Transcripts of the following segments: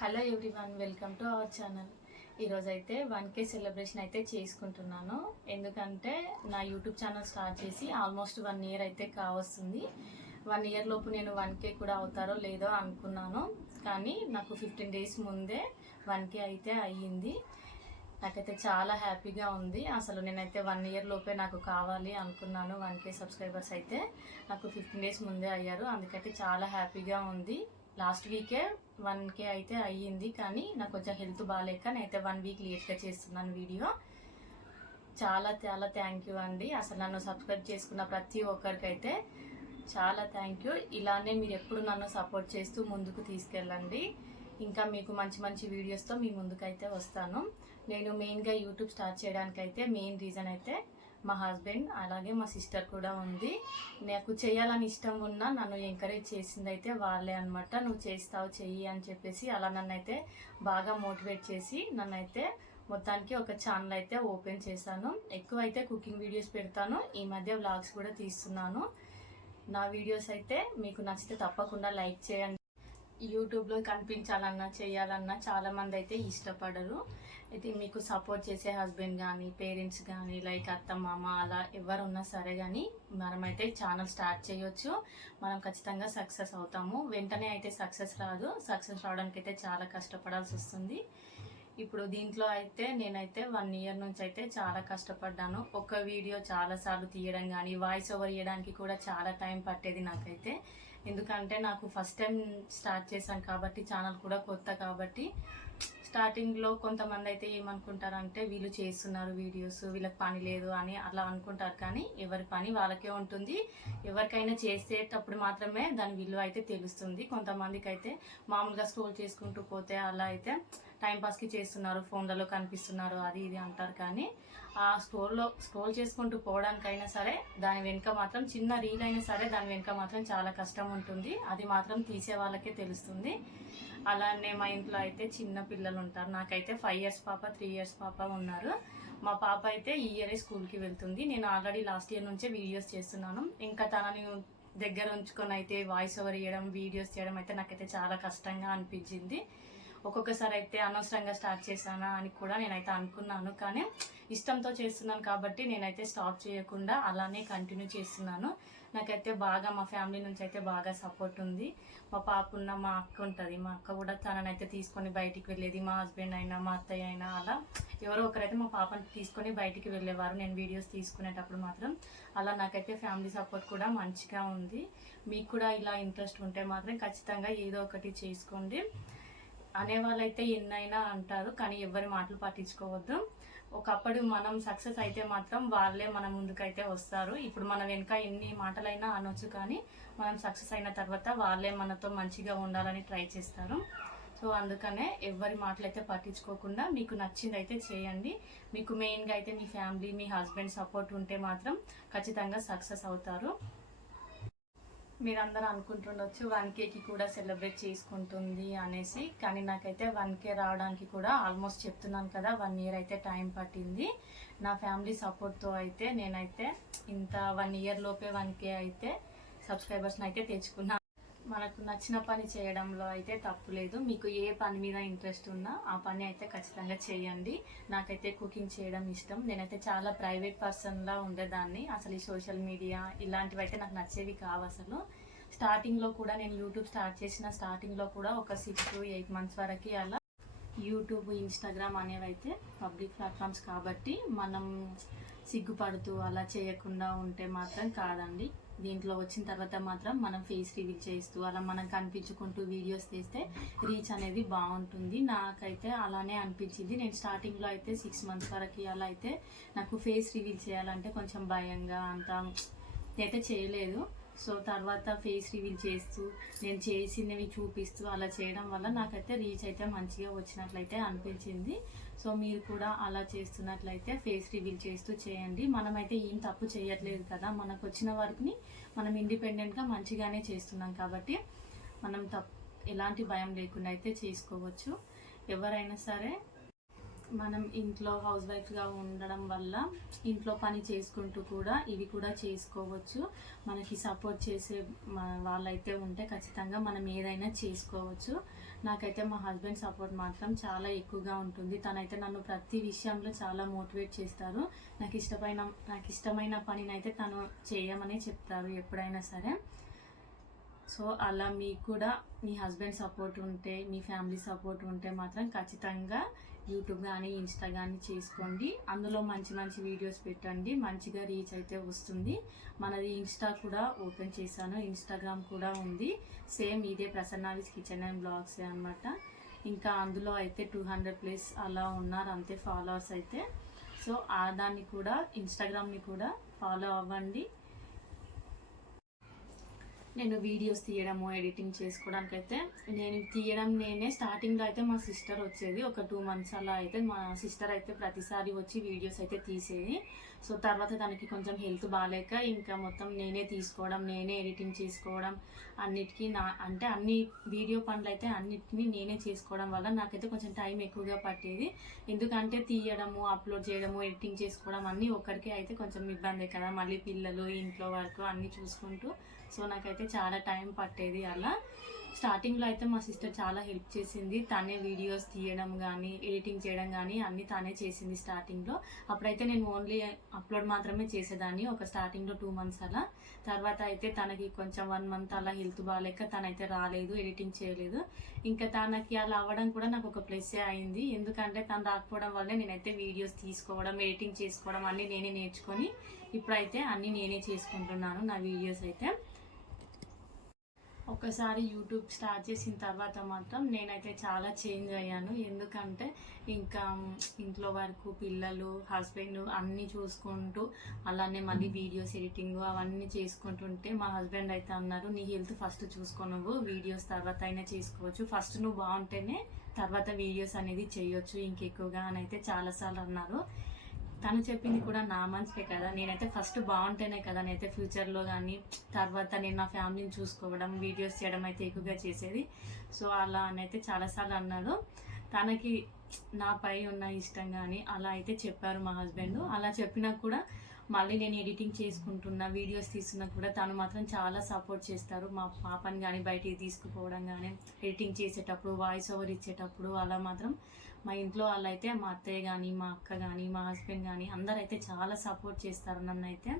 Hello everyone welcome to our channel. ఈరోజు అయితే one K celebration అయితే చేసుకుంటున్నాను. ఎందుకంటే నా యూట్యూబ్ ఛానల్ స్టార్ట్ చేసి ఆల్మోస్ట్ వన్ ఇయర్ అయితే కావస్తుంది. వన్ ఇయర్ లోపు నేను వన్ కే కూడా అవుతారో లేదో అనుకున్నాను. కానీ నాకు ఫిఫ్టీన్ డేస్ ముందే వన్ కే అయితే అయ్యింది. నాకైతే చాలా హ్యాపీగా ఉంది. అసలు నేనైతే వన్ ఇయర్ లోపే నాకు కావాలి అనుకున్నాను వన్ కే సబ్స్క్రైబర్స్ అయితే. నాకు ఫిఫ్టీన్ డేస్ ముందే అయ్యారు. అందుకైతే చాలా హ్యాపీగా ఉంది. లాస్ట్ వీకే వన్ కే అయితే అయ్యింది కానీ నాకు కొంచెం హెల్త్ బాగాలేక నేనైతే వన్ వీక్ లేట్గా చేస్తున్నాను వీడియో. చాలా చాలా థ్యాంక్ యూ అండి. అసలు నన్ను సబ్స్క్రైబ్ చేసుకున్న ప్రతి ఒక్కరికైతే చాలా థ్యాంక్ యూ. ఇలానే మీరు ఎప్పుడు నన్ను సపోర్ట్ చేస్తూ ముందుకు తీసుకెళ్ళండి. ఇంకా మీకు మంచి మంచి వీడియోస్తో మీ ముందుకైతే వస్తాను. నేను మెయిన్గా యూట్యూబ్ స్టార్ట్ చేయడానికైతే మెయిన్ రీజన్ అయితే మా హస్బెండ్ అలాగే మా సిస్టర్ కూడా ఉంది. నాకు చేయాలని ఇష్టం ఉన్నా నన్ను ఎంకరేజ్ చేసింది అయితే వాళ్ళే అనమాట నువ్వు చేస్తావు చెయ్యి అని చెప్పేసి అలా నన్ను అయితే బాగా మోటివేట్ చేసి నన్ను అయితే మొత్తానికి ఒక ఛానల్ అయితే ఓపెన్ చేశాను. ఎక్కువ అయితే కుకింగ్ వీడియోస్ పెడతాను. ఈ మధ్య వ్లాగ్స్ కూడా తీస్తున్నాను. నా వీడియోస్ అయితే మీకు నచ్చితే తప్పకుండా లైక్ చేయండి. యూట్యూబ్లో కనిపించాలన్నా చేయాలన్నా చాలా మంది అయితే ఇష్టపడరు. అయితే మీకు సపోర్ట్ చేసే హస్బెండ్ కానీ పేరెంట్స్ కానీ లైక్ అత్త మామ అలా ఎవరున్నా సరే కానీ మనమైతే ఛానల్ స్టార్ట్ చేయొచ్చు. మనం ఖచ్చితంగా సక్సెస్ అవుతాము. వెంటనే అయితే సక్సెస్ రాదు. సక్సెస్ రావడానికి అయితే చాలా కష్టపడాల్సి వస్తుంది. ఇప్పుడు దీంట్లో అయితే నేనైతే వన్ ఇయర్ నుంచి అయితే చాలా కష్టపడ్డాను. ఒక వీడియో చాలా సార్లు తీయడం కానీ వాయిస్ ఓవర్ ఇవ్వడానికి కూడా చాలా టైం పట్టేది నాకైతే. ఎందుకంటే నాకు ఫస్ట్ టైం స్టార్ట్ చేశాను కాబట్టి ఛానల్ కూడా కొత్త కాబట్టి స్టార్టింగ్లో కొంతమంది అయితే ఏమనుకుంటారంటే వీళ్ళు చేస్తున్నారు వీడియోస్ వీళ్ళకి పని లేదు అని అలా అనుకుంటారు కానీ ఎవరి పని వాళ్ళకే ఉంటుంది. ఎవరికైనా చేసేటప్పుడు మాత్రమే దాని విలువ అయితే తెలుస్తుంది. కొంతమందికి అయితే మామూలుగా స్క్రోల్ చేసుకుంటూ పోతే అలా అయితే టైంపాస్కి చేస్తున్నారు ఫోన్లలో కనిపిస్తున్నారు అది ఇది అంటారు. కానీ ఆ స్క్రోల్లో స్క్రోల్ చేసుకుంటూ పోవడానికైనా సరే దాని వెనుక మాత్రం చిన్న రీల్ అయినా సరే దాని వెనుక మాత్రం చాలా కష్టం ఉంటుంది. అది మాత్రం తీసే వాళ్ళకే తెలుస్తుంది. అలానే మా ఇంట్లో అయితే చిన్న పిల్లలు ఉంటారు. నాకైతే ఫైవ్ ఇయర్స్ పాప త్రీ ఇయర్స్ పాప ఉన్నారు. మా పాప అయితే ఈ ఇయరే స్కూల్కి వెళ్తుంది. నేను ఆల్రెడీ లాస్ట్ ఇయర్ నుంచే వీడియోస్ చేస్తున్నాను. ఇంకా తనని దగ్గర ఉంచుకొని అయితే వాయిస్ ఓవర్ ఇవ్వడం వీడియోస్ చేయడం అయితే నాకైతే చాలా కష్టంగా అనిపించింది. ఒక్కొక్కసారి అయితే అనవసరంగా స్టార్ట్ చేశానా అని కూడా నేనైతే అనుకున్నాను. కానీ ఇష్టంతో చేస్తున్నాను కాబట్టి నేనైతే స్టాప్ చేయకుండా అలానే కంటిన్యూ చేస్తున్నాను. నాకైతే బాగా మా ఫ్యామిలీ నుంచి అయితే బాగా సపోర్ట్ ఉంది. మా పాప ఉన్న మా అక్క ఉంటుంది. మా అక్క కూడా తననైతే తీసుకొని బయటికి వెళ్ళేది. మా హస్బెండ్ అయినా మా అత్తయ్య అయినా అలా ఎవరో ఒకరైతే మా పాపని తీసుకొని బయటికి వెళ్ళేవారు. నేను వీడియోస్ తీసుకునేటప్పుడు మాత్రం అలా నాకైతే ఫ్యామిలీ సపోర్ట్ కూడా మంచిగా ఉంది. మీకు కూడా ఇలా ఇంట్రెస్ట్ ఉంటే మాత్రం ఖచ్చితంగా ఏదో ఒకటి చేసుకోండి. అనేవాళ్ళైతే ఎన్నైనా అంటారు కానీ ఎవరి మాటలు పట్టించుకోవద్దు. ఒకప్పుడు మనం సక్సెస్ అయితే మాత్రం వాళ్ళే మన ముందుకైతే వస్తారు. ఇప్పుడు మన వెనుక ఎన్ని మాటలైనా అనొచ్చు కానీ మనం సక్సెస్ అయిన తర్వాత వాళ్ళే మనతో మంచిగా ఉండాలని ట్రై చేస్తారు. సో అందుకనే ఎవరి మాటలైతే పట్టించుకోకుండా మీకు నచ్చింది అయితే చేయండి. మీకు మెయిన్గా అయితే మీ ఫ్యామిలీ మీ హస్బెండ్ సపోర్ట్ ఉంటే మాత్రం ఖచ్చితంగా సక్సెస్ అవుతారు. మీరందరూ అనుకుంటుండొచ్చు వన్ కేకి కూడా సెలబ్రేట్ చేసుకుంటుంది అనేసి. కానీ నాకైతే వన్ కే రావడానికి కూడా ఆల్మోస్ట్ చెప్తున్నాను కదా వన్ ఇయర్ అయితే టైం పట్టింది. నా ఫ్యామిలీ సపోర్ట్తో అయితే నేనైతే ఇంత వన్ ఇయర్ లోపే వన్ కే అయితే సబ్స్క్రైబర్స్ని అయితే తెచ్చుకున్నాను మనకు నచ్చిన పని చేయడంలో అయితే తప్పు లేదు. మీకు ఏ పని మీద ఇంట్రెస్ట్ ఉన్నా ఆ పని అయితే ఖచ్చితంగా చేయండి. నాకైతే కుకింగ్ చేయడం ఇష్టం. నేనైతే చాలా ప్రైవేట్ పర్సన్లా ఉండేదాన్ని. అసలు ఈ సోషల్ మీడియా ఇలాంటివి అయితే నాకు నచ్చేవి కావు అసలు. స్టార్టింగ్లో కూడా నేను యూట్యూబ్ స్టార్ట్ చేసిన స్టార్టింగ్లో కూడా ఒక సిక్స్ టు ఎయిట్ మంత్స్ వరకు అలా యూట్యూబ్ ఇన్స్టాగ్రామ్ అనేవి అయితే పబ్లిక్ ప్లాట్ఫామ్స్ కాబట్టి మనం సిగ్గుపడుతూ అలా చేయకుండా ఉంటే మాత్రం కాదండి. దీంట్లో వచ్చిన తర్వాత మాత్రం మనం ఫేస్ రివీల్ చేస్తూ అలా మనం కనిపించుకుంటూ వీడియోస్ తీస్తే రీచ్ అనేది బాగుంటుంది. నాకైతే అలానే అనిపించింది. నేను స్టార్టింగ్లో అయితే సిక్స్ మంత్స్ వరకు అలా అయితే నాకు ఫేస్ రివీల్ చేయాలంటే కొంచెం భయంగా అంత అయితే చేయలేదు. సో తర్వాత ఫేస్ రివీల్ చేస్తూ నేను చేసినవి చూపిస్తూ అలా చేయడం వల్ల నాకైతే రీచ్ అయితే మంచిగా వచ్చినట్లయితే అనిపించింది. సో మీరు కూడా అలా చేస్తున్నట్లయితే ఫేస్ రివీల్ చేస్తూ చేయండి. మనమైతే ఏం తప్పు చేయట్లేదు కదా. మనకు వచ్చిన వర్క్ని మనం ఇండిపెండెంట్గా మంచిగానే చేస్తున్నాం కాబట్టి మనం తప్పు ఎలాంటి భయం లేకుండా అయితే చేసుకోవచ్చు. ఎవరైనా సరే మనం ఇంట్లో హౌస్ వైఫ్గా ఉండడం వల్ల ఇంట్లో పని చేసుకుంటూ కూడా ఇవి కూడా చేసుకోవచ్చు. మనకి సపోర్ట్ చేసే వాళ్ళైతే ఉంటే ఖచ్చితంగా మనం ఏదైనా చేసుకోవచ్చు. నాకైతే మా హస్బెండ్ సపోర్ట్ మాత్రం చాలా ఎక్కువగా ఉంటుంది. తనైతే నన్ను ప్రతి విషయంలో చాలా మోటివేట్ చేస్తారు. నాకు ఇష్టమైన నాకు ఇష్టమైన పనినైతే తను చేయమని చెప్తారు ఎప్పుడైనా సరే. సో అలా మీకు కూడా మీ హస్బెండ్ సపోర్ట్ ఉంటే మీ ఫ్యామిలీ సపోర్ట్ ఉంటే మాత్రం ఖచ్చితంగా యూట్యూబ్ కానీ ఇన్స్టా కానీ చేసుకోండి. అందులో మంచి మంచి వీడియోస్ పెట్టండి. మంచిగా రీచ్ అయితే వస్తుంది. మనది ఇన్స్టా కూడా ఓపెన్ చేశాను. ఇన్స్టాగ్రామ్ కూడా ఉంది. సేమ్ ఇదే ప్రసన్నావిస్ కిచెన్ అండ్ బ్లాగ్స్ అనమాట ఇంకా అందులో అయితే టూ హండ్రెడ్ ప్లస్ అలా ఉన్నారు. అంతే ఫాలోవర్స్ అయితే. సో ఆ దాన్ని కూడా ఇన్స్టాగ్రామ్ని కూడా ఫాలో అవ్వండి. నేను వీడియోస్ తీయడము ఎడిటింగ్ చేసుకోవడానికి అయితే నేను తీయడం నేనే స్టార్టింగ్లో అయితే మా సిస్టర్ వచ్చేది. ఒక టూ మంత్స్ అలా అయితే మా సిస్టర్ అయితే ప్రతిసారి వచ్చి వీడియోస్ అయితే తీసేది. సో తర్వాత తనకి కొంచెం హెల్త్ బాగాలేక ఇంకా మొత్తం నేనే తీసుకోవడం నేనే ఎడిటింగ్ చేసుకోవడం అన్నిటికీ నా అంటే అన్ని వీడియో పనులు అయితే అన్నిటినీ నేనే చేసుకోవడం వల్ల నాకైతే కొంచెం టైం ఎక్కువగా పట్టేది. ఎందుకంటే తీయడము అప్లోడ్ చేయడము ఎడిటింగ్ చేసుకోవడం అన్నీ ఒక్కరికే అయితే కొంచెం ఇబ్బంది కదా. మళ్ళీ పిల్లలు ఇంట్లో వరకు అన్నీ చూసుకుంటూ సో నాకైతే చాలా టైం పట్టేది అలా. స్టార్టింగ్లో అయితే మా సిస్టర్ చాలా హెల్ప్ చేసింది. తనే వీడియోస్ తీయడం కానీ ఎడిటింగ్ చేయడం కానీ అన్నీ తానే చేసింది స్టార్టింగ్లో. అప్పుడైతే నేను ఓన్లీ అప్లోడ్ మాత్రమే చేసేదాన్ని ఒక స్టార్టింగ్లో టూ మంత్స్ అలా. తర్వాత అయితే తనకి కొంచెం వన్ మంత్ అలా హెల్త్ బాగాలేక తనైతే రాలేదు ఎడిటింగ్ చేయలేదు. ఇంకా తనకి అలా అవ్వడం కూడా నాకు ఒక ప్లస్సే అయింది. ఎందుకంటే తను రాకపోవడం వల్లే నేనైతే వీడియోస్ తీసుకోవడం ఎడిటింగ్ చేసుకోవడం అన్నీ నేనే నేర్చుకొని ఇప్పుడైతే అన్నీ నేనే చేసుకుంటున్నాను నా వీడియోస్ అయితే. ఒకసారి యూట్యూబ్ స్టార్ట్ చేసిన తర్వాత మాత్రం నేనైతే చాలా చేంజ్ అయ్యాను. ఎందుకంటే ఇంకా ఇంట్లో వరకు పిల్లలు హస్బెండ్ అన్నీ చూసుకుంటూ అలానే మళ్ళీ వీడియోస్ ఎడిటింగ్ అవన్నీ చేసుకుంటుంటే మా హస్బెండ్ అయితే అన్నారు నీ హెల్త్ ఫస్ట్ చూసుకో నువ్వు వీడియోస్ తర్వాత అయినా చేసుకోవచ్చు. ఫస్ట్ నువ్వు బాగుంటేనే తర్వాత వీడియోస్ అనేది చేయొచ్చు ఇంకెక్కువగా అని అయితే చాలాసార్లు అన్నారు. తను చెప్పింది కూడా నా మంచికే కదా. నేనైతే ఫస్ట్ బాగుంటేనే కదా నేనైతే ఫ్యూచర్లో కానీ తర్వాత నేను నా ఫ్యామిలీని చూసుకోవడం వీడియోస్ చేయడం అయితే ఎక్కువగా చేసేది. సో అలా అని అయితే చాలాసార్లు అన్నాడు. తనకి నాపై ఉన్న ఇష్టం కానీ అలా అయితే చెప్పారు మా హస్బెండ్ అలా చెప్పినా కూడా మళ్ళీ నేను ఎడిటింగ్ చేసుకుంటున్న వీడియోస్ తీస్తున్నా కూడా తను మాత్రం చాలా సపోర్ట్ చేస్తారు. మా పాపని కానీ బయటికి తీసుకుపోవడం కానీ ఎడిటింగ్ చేసేటప్పుడు వాయిస్ ఓవర్ ఇచ్చేటప్పుడు అలా మాత్రం మా ఇంట్లో వాళ్ళైతే మా అత్తయ్య కానీ మా అక్క కానీ మా హస్బెండ్ కానీ అందరూ అయితే చాలా సపోర్ట్ చేస్తారు నన్ను అయితే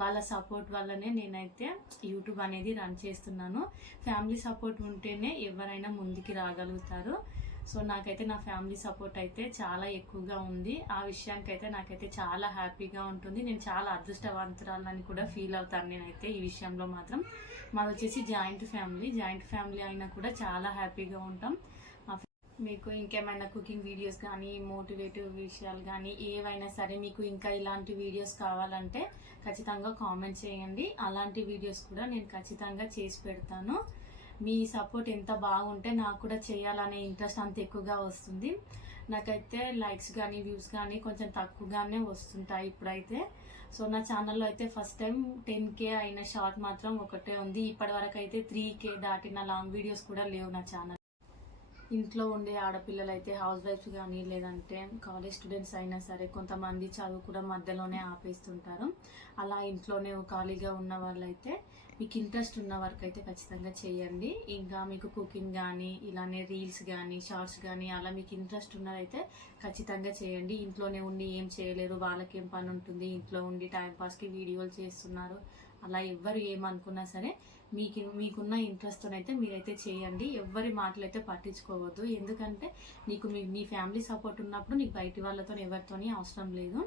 వాళ్ళ సపోర్ట్ వల్లనే నేనైతే యూట్యూబ్ అనేది రన్ చేస్తున్నాను. ఫ్యామిలీ సపోర్ట్ ఉంటేనే ఎవరైనా ముందుకి రాగలుగుతారు. సో నాకైతే నా ఫ్యామిలీ సపోర్ట్ అయితే చాలా ఎక్కువగా ఉంది. ఆ విషయానికి అయితే నాకైతే చాలా హ్యాపీగా ఉంటుంది. నేను చాలా అదృష్టవంతురాలని కూడా ఫీల్ అవుతాను నేనైతే ఈ విషయంలో మాత్రం. మాది వచ్చేసి జాయింట్ ఫ్యామిలీ. జాయింట్ ఫ్యామిలీ అయినా కూడా చాలా హ్యాపీగా ఉంటాం. మీకు ఇంకేమైనా కుకింగ్ వీడియోస్ కానీ మోటివేటివ్ విషయాలు కానీ ఏవైనా సరే మీకు ఇంకా ఇలాంటి వీడియోస్ కావాలంటే ఖచ్చితంగా కామెంట్ చేయండి. అలాంటి వీడియోస్ కూడా నేను ఖచ్చితంగా చేసి పెడతాను. మీ సపోర్ట్ ఎంత బాగుంటే నాకు కూడా చేయాలనే ఇంట్రెస్ట్ అంత ఎక్కువగా వస్తుంది. నాకైతే లైక్స్ కానీ వ్యూస్ కానీ కొంచెం తక్కువగానే వస్తుంటాయి ఇప్పుడైతే. సో నా ఛానల్లో అయితే ఫస్ట్ టైం టెన్ కే అయిన షార్ట్ మాత్రం ఒకటే ఉంది. ఇప్పటి వరకు అయితే త్రీ కే దాటిన లాంగ్ వీడియోస్ కూడా లేవు నా ఛానల్. ఇంట్లో ఉండే ఆడపిల్లలు అయితే హౌస్ వైఫ్స్ కానీ లేదంటే కాలేజ్ స్టూడెంట్స్ అయినా సరే కొంతమంది చదువు కూడా మధ్యలోనే ఆపేస్తుంటారు. అలా ఇంట్లోనే ఖాళీగా ఉన్న వాళ్ళైతే మీకు ఇంట్రెస్ట్ ఉన్న వరకు అయితే ఖచ్చితంగా చేయండి. ఇంకా మీకు కుకింగ్ కానీ ఇలానే రీల్స్ కానీ షార్ట్స్ కానీ అలా మీకు ఇంట్రెస్ట్ ఉన్నదైతే ఖచ్చితంగా చేయండి. ఇంట్లోనే ఉండి ఏం చేయలేరు. వాళ్ళకి ఏం పని ఉంటుంది. ఇంట్లో ఉండి టైంపాస్కి వీడియోలు చేస్తున్నారు. అలా ఎవ్వరు ఏమనుకున్నా సరే మీకు మీకున్న ఇంట్రెస్ట్తోనైతే మీరైతే చేయండి. ఎవరి మాటలు అయితే పట్టించుకోవద్దు. ఎందుకంటే నీకు మీ మీ ఫ్యామిలీ సపోర్ట్ ఉన్నప్పుడు నీకు బయటి వాళ్ళతో ఎవరితోని అవసరం లేదు.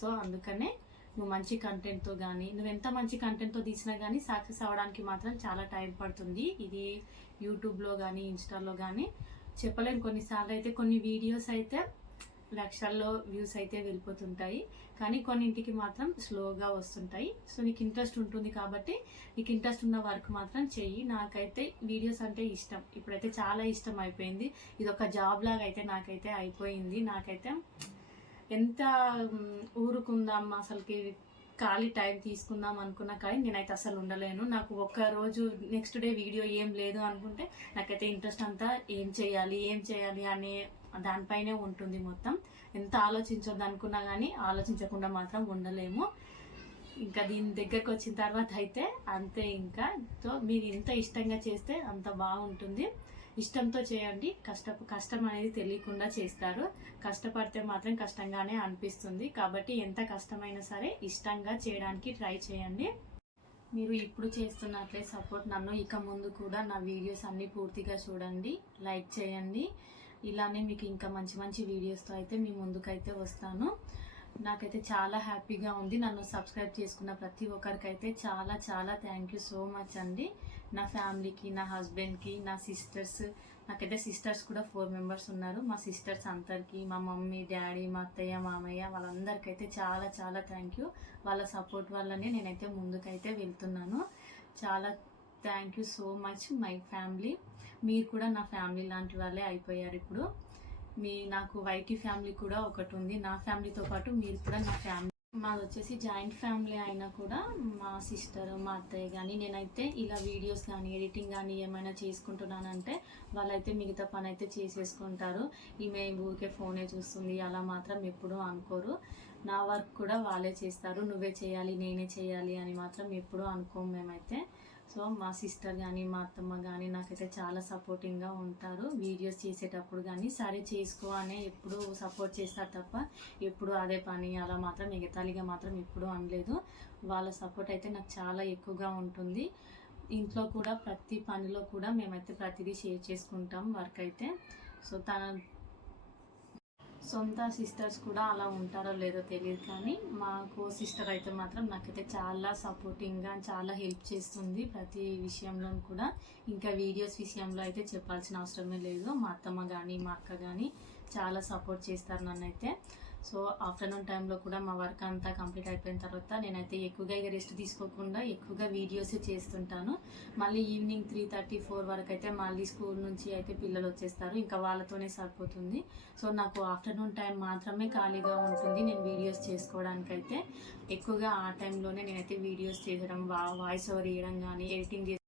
సో అందుకనే నువ్వు మంచి కంటెంట్తో కానీ నువ్వు ఎంత మంచి కంటెంట్తో తీసినా కానీ సక్సెస్ అవ్వడానికి మాత్రం చాలా టైం పడుతుంది. ఇది యూట్యూబ్లో కానీ ఇన్స్టాలో కానీ చెప్పలేను. కొన్నిసార్లు అయితే కొన్ని వీడియోస్ అయితే లక్షల్లో వ్యూస్ అయితే వెళ్ళిపోతుంటాయి. కానీ కొన్నింటికి మాత్రం స్లోగా వస్తుంటాయి. సో నీకు ఇంట్రెస్ట్ ఉంటుంది కాబట్టి నీకు ఇంట్రెస్ట్ ఉన్న వర్క్ మాత్రం చెయ్యి. నాకైతే వీడియోస్ అంటే ఇష్టం. ఇప్పుడైతే చాలా ఇష్టం అయిపోయింది. ఇది ఒక జాబ్ లాగా అయితే నాకైతే అయిపోయింది. నాకైతే ఎంత ఊరుకుందాం అసలుకి? ఖాళీ టైం తీసుకుందాం అనుకున్నా కానీ నేనైతే అసలు ఉండలేను. నాకు ఒక్క రోజు నెక్స్ట్ డే వీడియో ఏం లేదు అనుకుంటే నాకైతే ఇంట్రెస్ట్ అంతా ఏం చేయాలి ఏం చేయాలి అనే దానిపైనే ఉంటుంది మొత్తం. ఎంత ఆలోచించొద్దు అనుకున్నా కానీ ఆలోచించకుండా మాత్రం ఉండలేము. ఇంకా దీని దగ్గరకు వచ్చిన తర్వాత అయితే అంతే ఇంకా. సో మీరు ఎంత ఇష్టంగా చేస్తే అంత బాగుంటుంది. ఇష్టంతో చేయండి. కష్ట కష్టం అనేది తెలియకుండా చేస్తారు. కష్టపడితే మాత్రం కష్టంగానే అనిపిస్తుంది. కాబట్టి ఎంత కష్టమైనా సరే ఇష్టంగా చేయడానికి ట్రై చేయండి. మీరు ఇప్పుడు చేస్తున్నట్లే సపోర్ట్ నన్ను. ఇక ముందు కూడా నా వీడియోస్ అన్నీ పూర్తిగా చూడండి. లైక్ చేయండి. ఇలానే మీకు ఇంకా మంచి మంచి వీడియోస్తో అయితే మీ ముందుకైతే వస్తాను. నాకైతే చాలా హ్యాపీగా ఉంది. నన్ను సబ్స్క్రైబ్ చేసుకున్న ప్రతి ఒక్కరికైతే చాలా చాలా థ్యాంక్ యూ సో మచ్ అండి. నా ఫ్యామిలీకి నా హస్బెండ్కి నా సిస్టర్స్ నాకైతే సిస్టర్స్ కూడా ఫోర్ మెంబర్స్ ఉన్నారు. మా సిస్టర్స్ అందరికీ మా మమ్మీ డాడీ మా అత్తయ్య మామయ్య వాళ్ళందరికైతే చాలా చాలా థ్యాంక్ యూ వాళ్ళ సపోర్ట్ వల్లనే నేనైతే ముందుకైతే వెళ్తున్నాను. చాలా thank you so much my family మీరు కూడా నా ఫ్యామిలీ లాంటి వాళ్ళే అయిపోయారు ఇప్పుడు. మీ నాకు వైటీ ఫ్యామిలీ కూడా ఒకటి ఉంది నా ఫ్యామిలీతో పాటు మీరు కూడా నా ఫ్యామిలీ. మాది వచ్చేసి జాయింట్ ఫ్యామిలీ అయినా కూడా మా సిస్టర్ మా అత్తయ్య కానీ నేనైతే ఇలా వీడియోస్ కానీ ఎడిటింగ్ కానీ ఏమైనా చేసుకుంటున్నానంటే వాళ్ళైతే మిగతా పని అయితే చేసేసుకుంటారు ఈమె ఊరికే ఫోనే చూస్తుంది. అలా మాత్రం ఎప్పుడూ అనుకోరు. నా వర్క్ కూడా వాళ్ళే చేస్తారు. నువ్వే చేయాలి నేనే చేయాలి అని మాత్రం ఎప్పుడూ అనుకోము మేమైతే. సో మా సిస్టర్ కానీ మా అత్తమ్మ కానీ నాకైతే చాలా సపోర్టింగ్గా ఉంటారు. వీడియోస్ చేసేటప్పుడు కానీ సరే చేసుకో అనే ఎప్పుడు సపోర్ట్ చేస్తారు తప్ప ఎప్పుడు అదే పని అలా మాత్రం మిగతాలిగా మాత్రం ఎప్పుడూ అనలేదు. వాళ్ళ సపోర్ట్ అయితే నాకు చాలా ఎక్కువగా ఉంటుంది. ఇంట్లో కూడా ప్రతి పనిలో కూడా మేమైతే ప్రతిదీ షేర్ చేసుకుంటాం వర్క్ అయితే సో తన సొంత సిస్టర్స్ కూడా అలా ఉంటారో లేదో తెలియదు కానీ మాకు సిస్టర్ అయితే మాత్రం నాకైతే చాలా సపోర్టింగ్గా చాలా హెల్ప్ చేస్తుంది ప్రతి విషయంలో కూడా. ఇంకా వీడియోస్ విషయంలో అయితే చెప్పాల్సిన అవసరమే లేదు. మా అత్తమ్మ కానీ మా అక్క కానీ చాలా సపోర్ట్ చేస్తారు నన్నైతే. సో ఆఫ్టర్నూన్ టైంలో కూడా మా వర్క్ అంతా కంప్లీట్ అయిపోయిన తర్వాత నేనైతే ఎక్కువగా ఇక రెస్ట్ తీసుకోకుండా ఎక్కువగా వీడియోస్ చేస్తుంటాను. మళ్ళీ ఈవినింగ్ త్రీ థర్టీ ఫోర్ వరకు అయితే మళ్ళీ స్కూల్ నుంచి అయితే పిల్లలు వచ్చేస్తారు. ఇంకా వాళ్ళతోనే సరిపోతుంది. సో నాకు ఆఫ్టర్నూన్ టైం మాత్రమే ఖాళీగా ఉంటుంది నేను వీడియోస్ చేసుకోవడానికైతే. ఎక్కువగా ఆ టైంలోనే నేనైతే వీడియోస్ చేయడం వా వాయిస్ ఓవర్ ఇవ్వడం కానీ ఎడిటింగ్ చేసి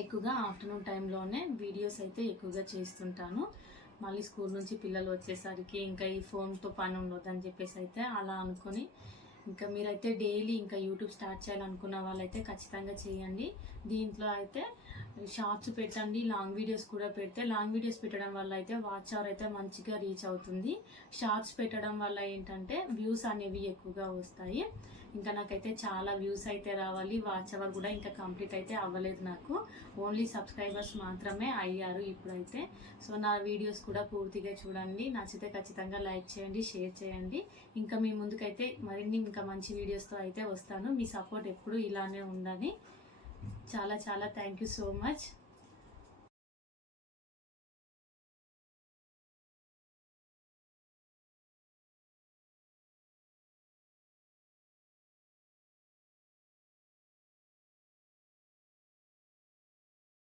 ఎక్కువగా ఆఫ్టర్నూన్ టైంలోనే వీడియోస్ అయితే ఎక్కువగా చేస్తుంటాను. మళ్ళీ స్కూల్ నుంచి పిల్లలు వచ్చేసరికి ఇంకా ఈ ఫోన్తో పని ఉండొద్దని చెప్పేసి అయితే అలా అనుకొని ఇంకా మీరైతే డైలీ ఇంకా యూట్యూబ్ స్టార్ట్ చేయాలనుకున్న వాళ్ళైతే ఖచ్చితంగా చేయండి. దీంట్లో అయితే షార్ట్స్ పెట్టండి లాంగ్ వీడియోస్ కూడా పెడితే లాంగ్ వీడియోస్ పెట్టడం వల్ల అయితే వాచ్ అవర్ అయితే మంచిగా రీచ్ అవుతుంది. షార్ట్స్ పెట్టడం వల్ల ఏంటంటే వ్యూస్ అనేవి ఎక్కువగా వస్తాయి. ఇంకా నాకైతే చాలా వ్యూస్ అయితే రావాలి. వాచ్ అవర్ కూడా ఇంకా కంప్లీట్ అయితే అవ్వలేదు నాకు. ఓన్లీ సబ్స్క్రైబర్స్ మాత్రమే అయ్యారు ఇప్పుడైతే. సో నా వీడియోస్ కూడా పూర్తిగా చూడండి. నచ్చితే ఖచ్చితంగా లైక్ చేయండి షేర్ చేయండి. ఇంకా మీ ముందుకైతే మరిన్ని ఇంకా మంచి వీడియోస్తో అయితే వస్తాను. మీ సపోర్ట్ ఎప్పుడు ఇలానే ఉందని చాలా చాలా థ్యాంక్ యూ సో మచ్.